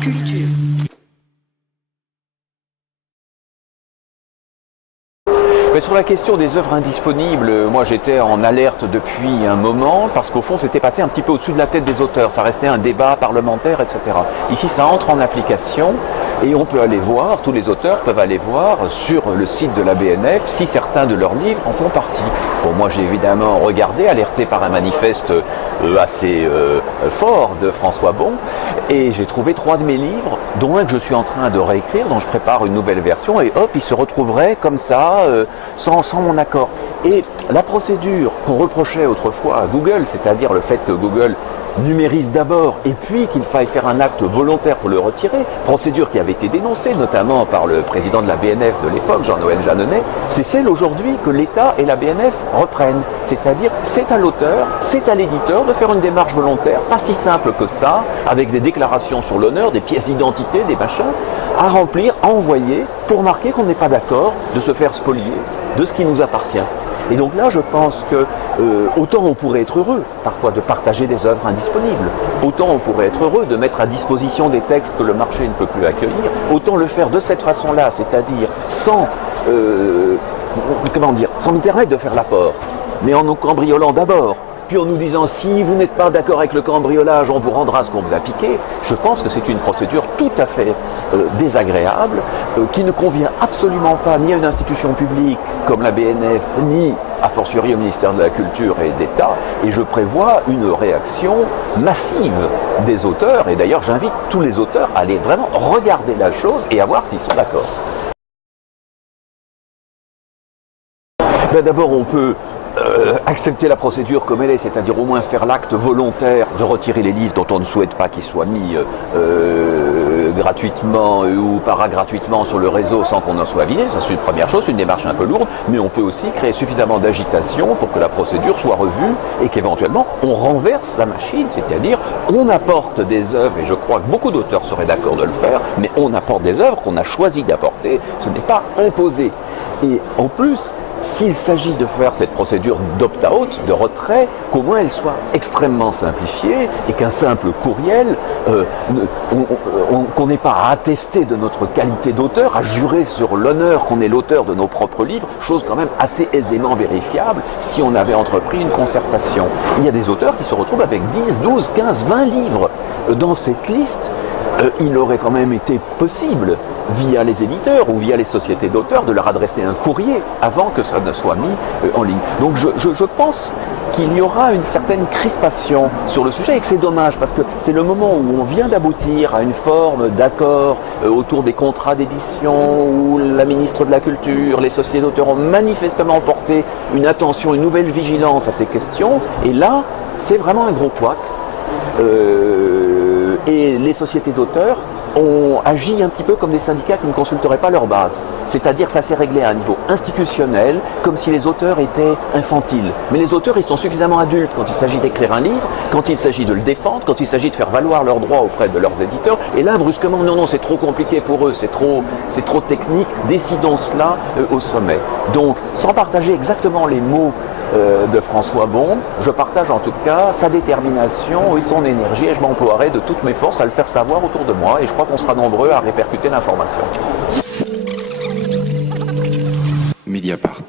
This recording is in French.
Culture. Mais sur la question des œuvres indisponibles, moi j'étais en alerte depuis un moment parce qu'au fond c'était passé un petit peu au-dessus de la tête des auteurs, ça restait un débat parlementaire, etc. Ici ça entre en application et on peut aller voir, tous les auteurs peuvent aller voir sur le site de la BNF si certains de leurs livres en font partie. Bon, moi j'ai évidemment regardé, alerté par un manifeste assez fort de François Bon, et j'ai trouvé 3 de mes livres, dont un que je suis en train de réécrire, dont je prépare une nouvelle version, et hop, il se retrouverait comme ça, sans mon accord. Et la procédure qu'on reprochait autrefois à Google, c'est-à-dire le fait que Google numérise d'abord et puis qu'il faille faire un acte volontaire pour le retirer, procédure qui avait été dénoncée notamment par le président de la BNF de l'époque, Jean-Noël Jeanneney, c'est celle aujourd'hui que l'État et la BNF reprennent. C'est-à-dire, c'est à l'auteur, c'est à l'éditeur de faire une démarche volontaire, pas si simple que ça, avec des déclarations sur l'honneur, des pièces d'identité, des machins, à remplir, à envoyer, pour marquer qu'on n'est pas d'accord de se faire spolier de ce qui nous appartient. Et donc là, je pense que autant on pourrait être heureux parfois de partager des œuvres indisponibles, autant on pourrait être heureux de mettre à disposition des textes que le marché ne peut plus accueillir, autant le faire de cette façon-là, c'est-à-dire sans nous permettre de faire l'apport, mais en nous cambriolant d'abord, puis en nous disant si vous n'êtes pas d'accord avec le cambriolage, on vous rendra ce qu'on vous a piqué. Je pense que c'est une procédure tout à fait désagréable, qui ne convient absolument pas ni à une institution publique comme la BNF, ni a fortiori au ministère de la Culture et d'État, et je prévois une réaction massive des auteurs, et d'ailleurs j'invite tous les auteurs à aller vraiment regarder la chose et à voir s'ils sont d'accord. Ben d'abord on peut accepter la procédure comme elle est, c'est-à-dire au moins faire l'acte volontaire de retirer les livres dont on ne souhaite pas qu'ils soient mis gratuitement ou paragratuitement sur le réseau sans qu'on en soit avisé. Ça c'est une première chose, une démarche un peu lourde, mais on peut aussi créer suffisamment d'agitation pour que la procédure soit revue et qu'éventuellement on renverse la machine, c'est-à-dire on apporte des œuvres, et je crois que beaucoup d'auteurs seraient d'accord de le faire, mais on apporte des œuvres qu'on a choisi d'apporter, ce n'est pas imposé. Et en plus, s'il s'agit de faire cette procédure d'opt-out, de retrait, qu'au moins elle soit extrêmement simplifiée et qu'un simple courriel, qu'on n'ait pas à attester de notre qualité d'auteur, à jurer sur l'honneur qu'on est l'auteur de nos propres livres, chose quand même assez aisément vérifiable si on avait entrepris une concertation. Il y a des auteurs qui se retrouvent avec 10, 12, 15, 20 livres dans cette liste. Il aurait quand même été possible, via les éditeurs ou via les sociétés d'auteurs, de leur adresser un courrier avant que ça ne soit mis en ligne. Donc je pense qu'il y aura une certaine crispation sur le sujet et que c'est dommage parce que c'est le moment où on vient d'aboutir à une forme d'accord autour des contrats d'édition où la ministre de la Culture, les sociétés d'auteurs ont manifestement porté une attention, une nouvelle vigilance à ces questions, et là c'est vraiment un gros couac. Et les sociétés d'auteurs ont agi un petit peu comme des syndicats qui ne consulteraient pas leur base. C'est-à-dire ça s'est réglé à un niveau institutionnel, comme si les auteurs étaient infantiles. Mais les auteurs, ils sont suffisamment adultes quand il s'agit d'écrire un livre, quand il s'agit de le défendre, quand il s'agit de faire valoir leurs droits auprès de leurs éditeurs. Et là, brusquement, non, c'est trop compliqué pour eux, c'est trop technique, décidons cela au sommet. Donc, sans partager exactement les mots de François Bon, je partage en tout cas sa détermination et son énergie, et je m'emploierai de toutes mes forces à le faire savoir autour de moi, et je crois qu'on sera nombreux à répercuter l'information. Mediapart.